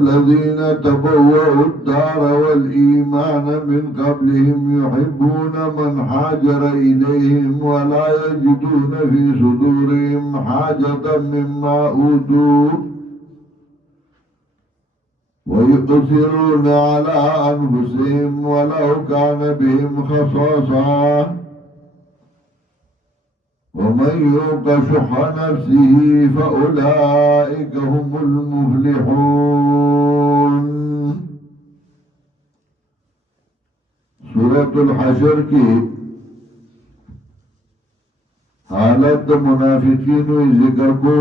والذين تبوأوا الدار والإيمان من قبلهم يحبون من هاجر إليهم ولا يجدون في صدورهم حاجة مما أوتوا ويؤثرون على أنفسهم ولو كان بهم خصاصة ومن يوق شح نفسه فأولئك هم المفلحون. سورة الحشر کی حالت منافقین ذکر کو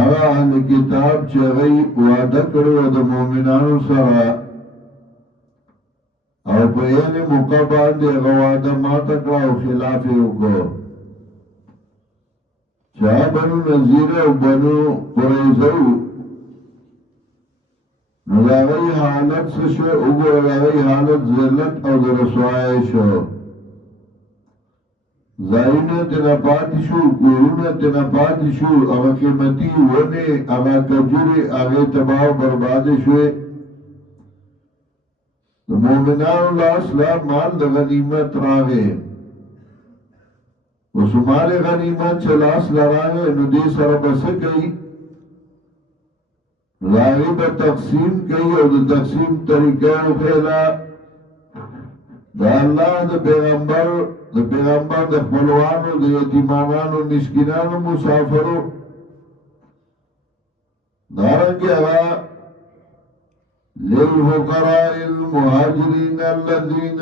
آغا اہل کتاب چغی وعدہ کرو د مومنانو سرا او په یعنی موقع باندې غواده ماته کړه او خلاف یې وکړو چا بنو نذیر او بنو قریظه نو د هغوی حالت څه شو وګوره د هغوی حالت ذلت او د رسوایۍ شو ځایونه ترې پاتې شو کورونه ترې پاتې شو هغه قیمتي ونې هغه کجورې هغې تباه او بربادې شوې د مومنانو لاس لا مال د غنیمت راغې اوس مال غنیمت چې لاس لراغې نو دې سره به څه کوي هغې به تقسیم کوي او د تقسیم طریقه وښیله د الله د پیغمبر د خپلوانو د یتیمانانو مسکینانو مسافرو دارنګې هغه للفقراء المهاجرين الذين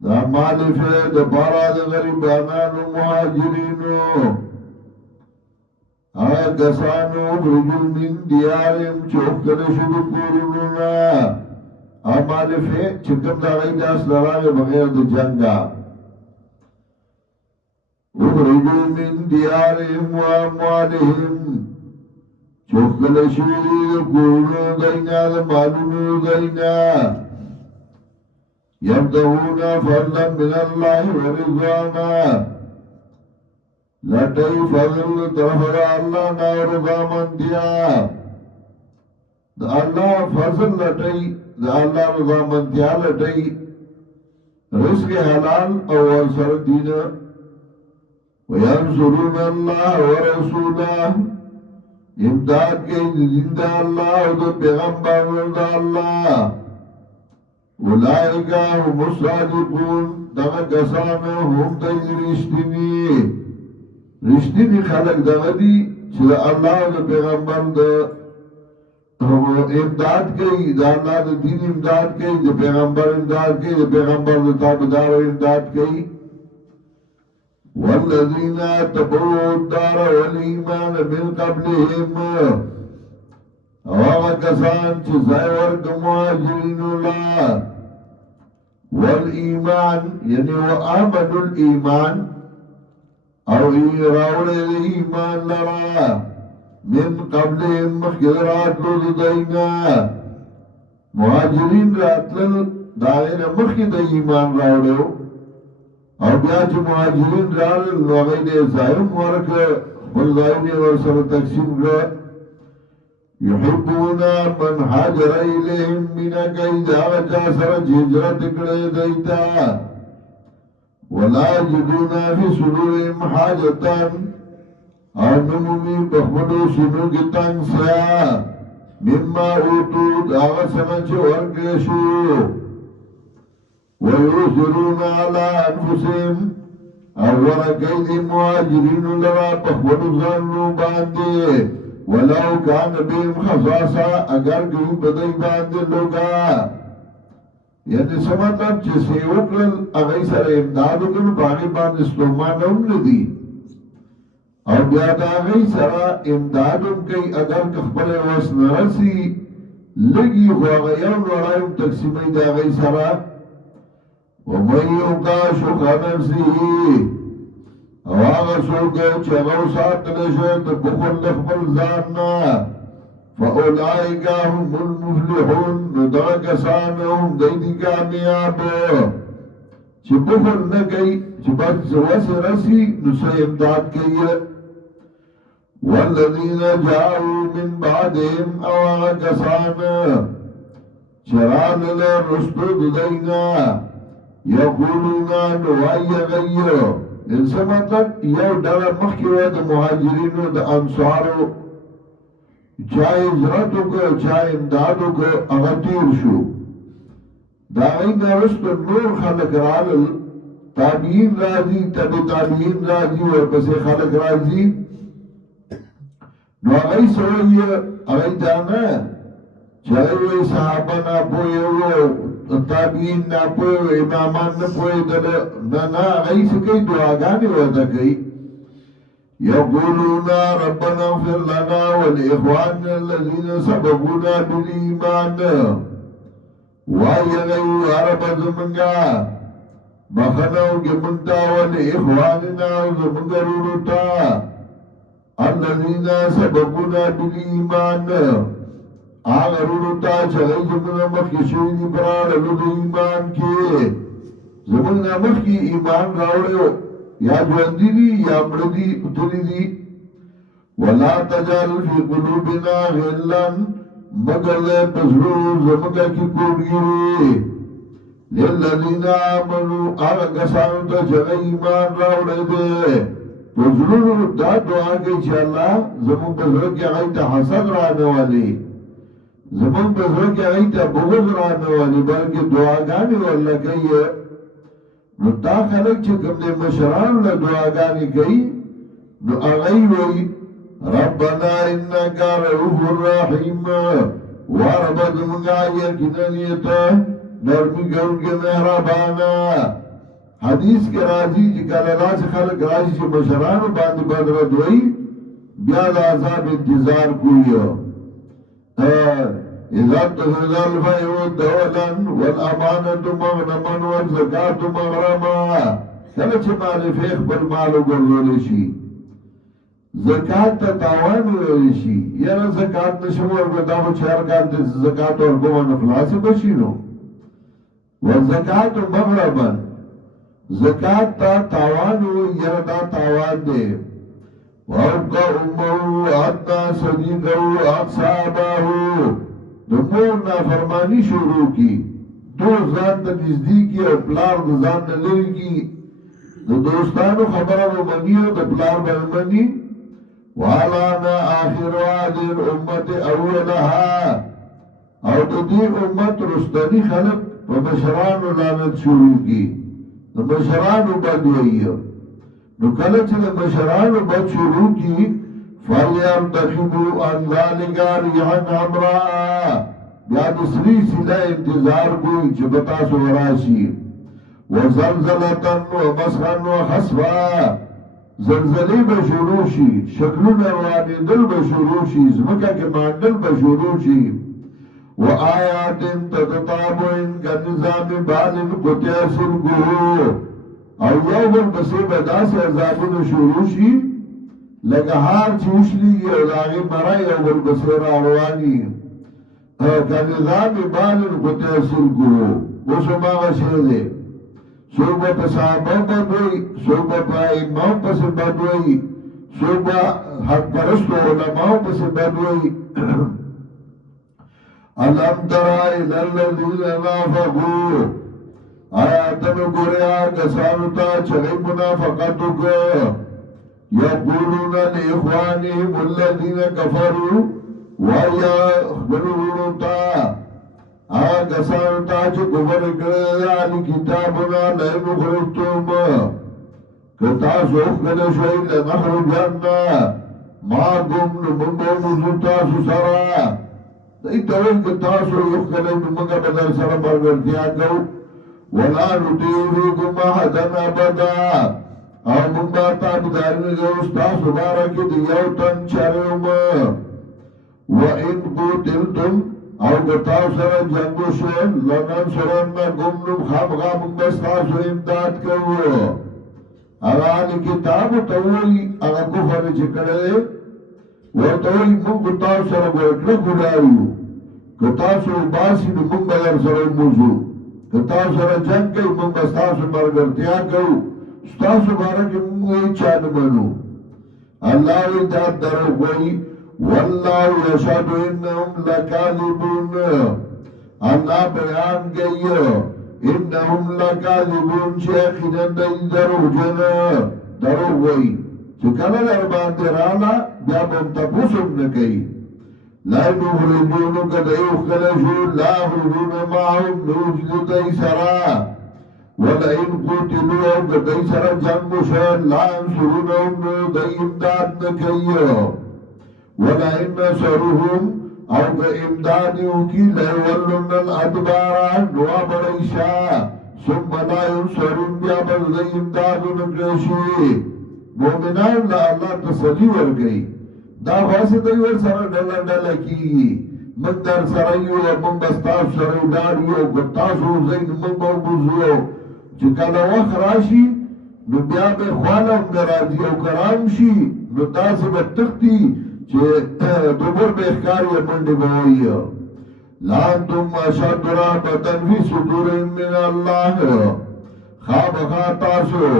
دا مالفه د بارا د غریبانو مهاجرینو هغه کسانو رجل من دیارم چوکل شو د کورونو نه مالفه چې کوم دا غي داس لراغه بغیر د جنگا رجل من دیارم و اموالهم چوکل شوی د کورونو دینا د مالونو دینا یبدون فضلا من الله ورضوانا لټي فضل طرف الله نا رضامندیا د الله فضل لټي د الله رضامندیا لټي رزق حلال او ورسر دین وينصرون الله ورسوله امداد کے دین دا اللہ و دا پیغمبر دا اللہ اولائکا هم الصادقون دغا کسانا هم دی رشتینی خلق دغا دی چه دا اللہ و دا پیغمبر دا امداد کئی دا اللہ دا دین امداد کئی دا پیغمبر امداد کئی دا پیغمبر دا تابدار امداد کئی والذین تبوؤوا الدار والایمان من قبلهم هغه کسان چې ځای ورکړ مهاجرینو لا والایمان یعنی وآمنوا الایمان او راوړل ایمان لرا من قبلهم مخکې راتلو د دینا مهاجرین راتلل داغه مخکې د ایمان راوړو او بیا چې مهاجرین رالل نو هغوی دې ځایونه ورکړه خپل ځایونه یې ورسره تقسیم کړه یحبون من هاجر الیهم مینه کوي د هغه چا سره چې هجرت کړی دی ته ولا یجدون فی صدورهم حاجة او نمومي په خپلو سینو کې تنګ سیا مما اوتو د هغه څه نه چې ورکړی شو ويؤثرون على أنفسهم أولا كيد مهاجرين لرا بخبر ظنوا باندي ولو كان بهم خصاصة اگر گئی بدئی باندي لوگا یعنی سمطلب چه سیوکل اغی سر امدادو کنو باغی باندي سلومان هم ندی او بیاد اغی سر امدادم کئی اگر کخبر وس نرسی لگی خواغیان ورائم تقسیمی دا اغی سر ومن یوقا شخ نفسه او آغا سوکا چغو ساتنشو تبخل لخبل زاننا فاولائکا هم المفلحون ندغا کسانهم دیدی کامیاب چه بخل نکی چه بس وس رسی نسو امداد کئی والذین جاؤوا من بعدهم او کسان چران لرستو ددینا یقولون نوائی غیر انسا مطلب یو ڈر مخیو دا مہاجرینو دا انصارو چاہے عزرتو کو چاہے امدادو کو اغتیر شو دا غین رستو نور خلق رالل تابعین رازی تابعین رازی ورپس خلق رازی نو اغی سوئی اغی دانا چاہے وی صحابہ نا پوئے وہ تابعین نا پوئے وہ امامان نا پوئے نا اغی سکئی دعاگانی ودا کئی یقولون ربنا اغفر لنا والإخوان الذین سبقونا بالایمان وائی اغیو عرب زمنگا بخنو کی منتا والإخواننا زمنگرونتا الذین سبقونا بالایمان آغا رونتا چگئی زمنا مخی شویدی پرارلو دا ایمان کے زمنا مخی ایمان راوڑیو یا جواندی دی یا مردی اتنی دی وَلَا تَجَعَلْ فِي قُلُوبِنَا غِلًّا مگر لے پسرو زمنا کی کوڑگیری لِلَّذِينَ آمَنُوا آغا کسانو تا چگئی ایمان راوڑے دے پسرو دا دعا کئی چا اللہ زمن پسرو کی آئی تا حسد رانے والی زمان بزرگ کی آئی تا بغض رانے والی بلکہ دعاگانی واللہ کئی ہے نو تا خلق چکم دے مشران لا دعاگانی کئی نو آغای وی ربنا انکا رؤوف الرحیم واربا زمانگا یکنانیتا نرمی گون کے مہربانا حدیث کے راضی چکا اللہ سے خلق راضی چی مشرانو باندی بدرد وی بیاد عذاب انتظار کوئی اذا اتخذ الفيء دولا والامانة مغنما والزكاة مغرما کله چې مال فیخ بل مالو ګرځول شي زکات ته تاوان ویل شي یاره زکات نشو ورغدا مو چار کال د زکات ورکوم نه خلاص بشینو والزکات مغرما زکات ته تاوان یاره دا تاوان دی وَأَبْقَى أُمَّهُ حَتَّى صَدِيقَهُ أَصْحَابَهُ دمور نافرمانی شروع کی دو ذات تا نزدیکی اور پلار دا ذات نلری کی دا دوستانو خبران و منیو دا پلار برمانی وَعَلَانَا آخِرُ عَادِرْ أُمَّتِ أَوَّلَهَا او دا دی امت رستانی خلق و مشرانو لانت شروع کی دا مشرانو بدوئی نو کله چې د مشرانو بد شروع کی فَلْيَرْتَخِبُوا عَنْ ذَلِكَ رِيحًا حَمْرَاءَ بیا د سری سیده انتظار کوئی چې بتاسو وراشي وَزَلْزَلَةً وَمَسْخًا وَخَسْفًا زلزلی به شروع شي شکلونه روانېدل به شروع شي ځمکه کې مانډل به شروع شي وَآيَاتٍ تَتَطَابُعٍ كَالنِّظَامِ بَعْلٍ قُطِعَ سِلْكُهُ او یو بل بسی بداس عذابونو شروع شي لکه هار چوشلی او داغی مرای او بل بسی راوانی که نظام بالن قطع سلکو وسو ماغا شده سو با پسابا بدوئی سو با امام پس بدوئی سو با حق پرست علماء پس بدوئی علم ترائی للذین نافقو آیاتن گوریا کسانو تا چلی منافقتو کو یقولون لإخوانهم الذین کفروا وایا اخبرونو تا کسانو تا چه کفر کردانی کتابنا لئن اخرجتم کتاسو اخبر شوئی لنخرجنا ما گم نمنگو مزوتاسو سرا ایتوین کتاسو اخبر نمنگا بدر سرا برگرتیا کو وَلَا نُطِيعُكُمْ أَحَدًا أَبَدًا او من باتا بدارین گوستا سبارکی دیوتن چرم وَإِن قُتِلْتُمْ او گتاو سر جنگو شن لنن سرن گمنم خامغا من بستاسو امداد کرو اغانی کتاب تولی اغا کفر چکڑے وطولی من گتاو سر گوکل خدایو گتاسو باسی من بدر سر موزو کتاب سر جنگ کئی من بستاسو مرگرتیا کرو ستاسو بارکی موئی چان منو اللہ وی دا دروغوی واللہ یشہد انہم لکاذبون اللہ بیان گئی انہم لکاذبون شیخنا دی دروغوی چکنا در باندې رالا بیا بم تپوسم نکئی لا نخرجونو کدئیو خلشو لا خرجون معهم نوجد دی سرا ولئن قتلوا او کدئی سرا جنگو شد لا انصرونهم دی امداد نکئی ولئن نصرهم او که امدادیو کی لیولن الادبارا نوا بڑیشا ثم لا ينصرون بیا بل دی امدادو نکشی مومنان لا اللہ تسلی ورگئی دا خواسته دی ور سره ډله ډله کیږي من در سره یو من بستاف سره وډار یو ګتاسو زین من به بوزو چې کله وخت راشي نو بیا به خوانم راځي او کرام شي نو تاسو به تختی چې دوبر به ښکاری منډه وایي لا انتم اشد رهبة فی صدور من الله خامخا تاسو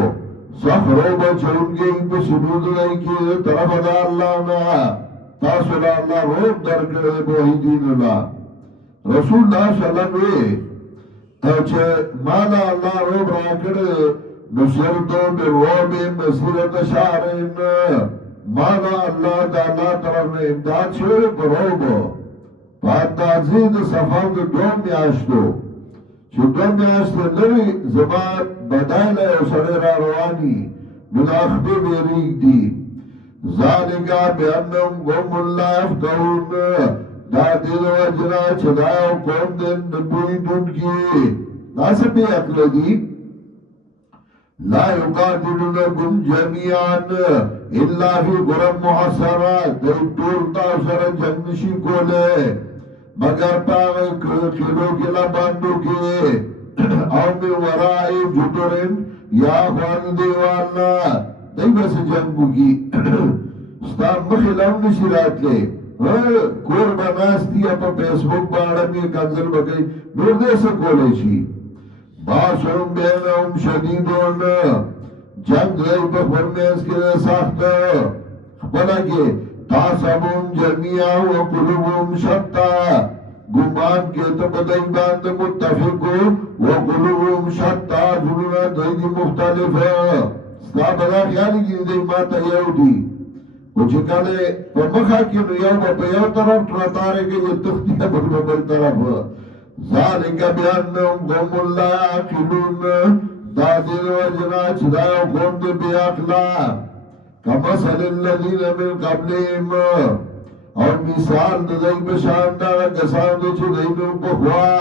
سخرو بچونگی بسنود لئی طرف دا اللہ نا تاسو دا اللہ روب درکڑے موحیدین اللہ رسول اللہ صلی اللہ علیہ وسلم مالا اللہ روب راکڑے نصرتو بالروب مسیرت شارین مالا اللہ دا اللہ طرف میں امداد شوئے بروب پاندازید سفر دو میاشتو چه دو میاشت نوی زمان بدایل او سر را روانی من اخبی بیریگ دی ذالکا بیانم قوم اللہ افتحون دا دل وجنا چدایو قوم دن نبوی دن کی ناسا بی اقل دی لا یقاتلونکم جمیعان الا فی قرم محصرات دی طولتا سر جنگشی کولے مگر پاگے کھلو کلا باندو کے او می ورائی جدرن یا خوان دیوانا دی بس جنگو کی ستا مخیلاو نشی رات لے کور بناستی اپا فیس بک باڑمی کنزل بکی نور دے سکولے شی باسرم بینہم شدیدون جنگ دی بخورمیز کے لئے ساخت بنا کے تاسبون جميعا وقلوبهم شتى گمان کے تو بدائی باند متفقو وقلوبهم شتى ظلونا دیدی مختلف ستا بدا خیالی کی دی ماتا یو دی و چکالے پا مخا کی نو یو با پا یو طرف تراتارے کے یہ تختی ہے بل طرف ذالک بیانم قوم اللہ عقلون دادر و جنا چدایو قوم دی بی اقلا کمثل الذین من قبلهم اور مثال دائی بشاندہ کسان دے چھو دینو پخوا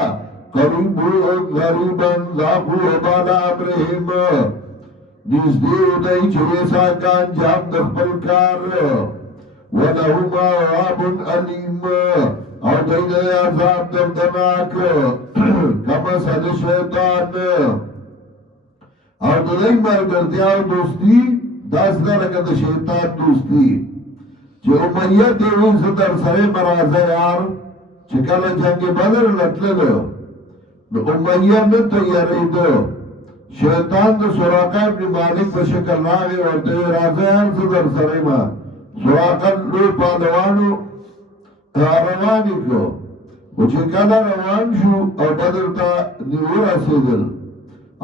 قریبو غریبا ذاقو عبالا امرهم نیز دیو دائی چھویسا کان جام دخبر کار ولہم عذاب علیم اور دائی دائی عذاب دردناک کمثل شیطان اور دائی مرگردیاو دوستی داس درکه د شیطان دوستی چې امیه دیوی زدر سره مرازه یار چې کله جنگ بدر لطللو نو امیه نه تیاریدو شیطان د سراقه ابن مالک په شکل راغی ورته رازه یار زدر سره ما سراقه لوی پهلوانو روانې کړو او چې کله روان شو او بدر ته ورسېدل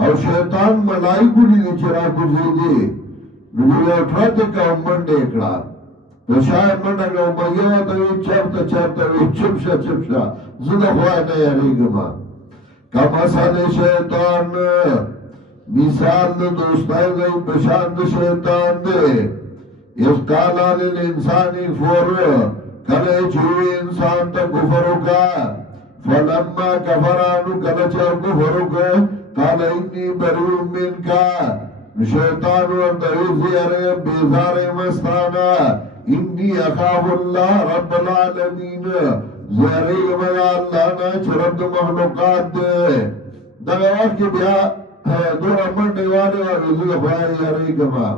او شیطان ملایکو لیدي چې راکوزېدې نو یو ټرته کا منډه کړه نو شاید منډه کا مګیو ته چرته وی چپشا زړه خو نه یریږم کما ساده شیطان مثال د دوستای دی بشان د شیطان دی یو کالا ل انسان فور کله چې انسان ته کفر وکا فلما کفرانو کله چې کفر وکا قال انی بریء منکا شیطان ورطوی زیاره بیزار مستانا انی اخاف اللہ رب العالمین زیاره گمیا اللہ نا چرد مخلوقات دے دقا وقت کی بیا دور امن دیوانے وارزو خواہی زیاره گما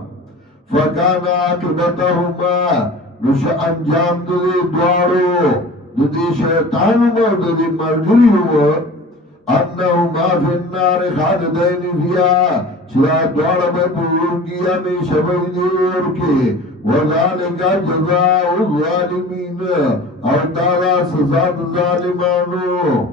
فکانا عاقبتهما نش انجام دے دوارو دے شیطان و دے مرگری ہوا انہما فی النار خالدین فیا چرا دوار میں پور کی ہمیشہ بیدور کے وذالکا جزاء الظالمین او دادا سزا ظالمانو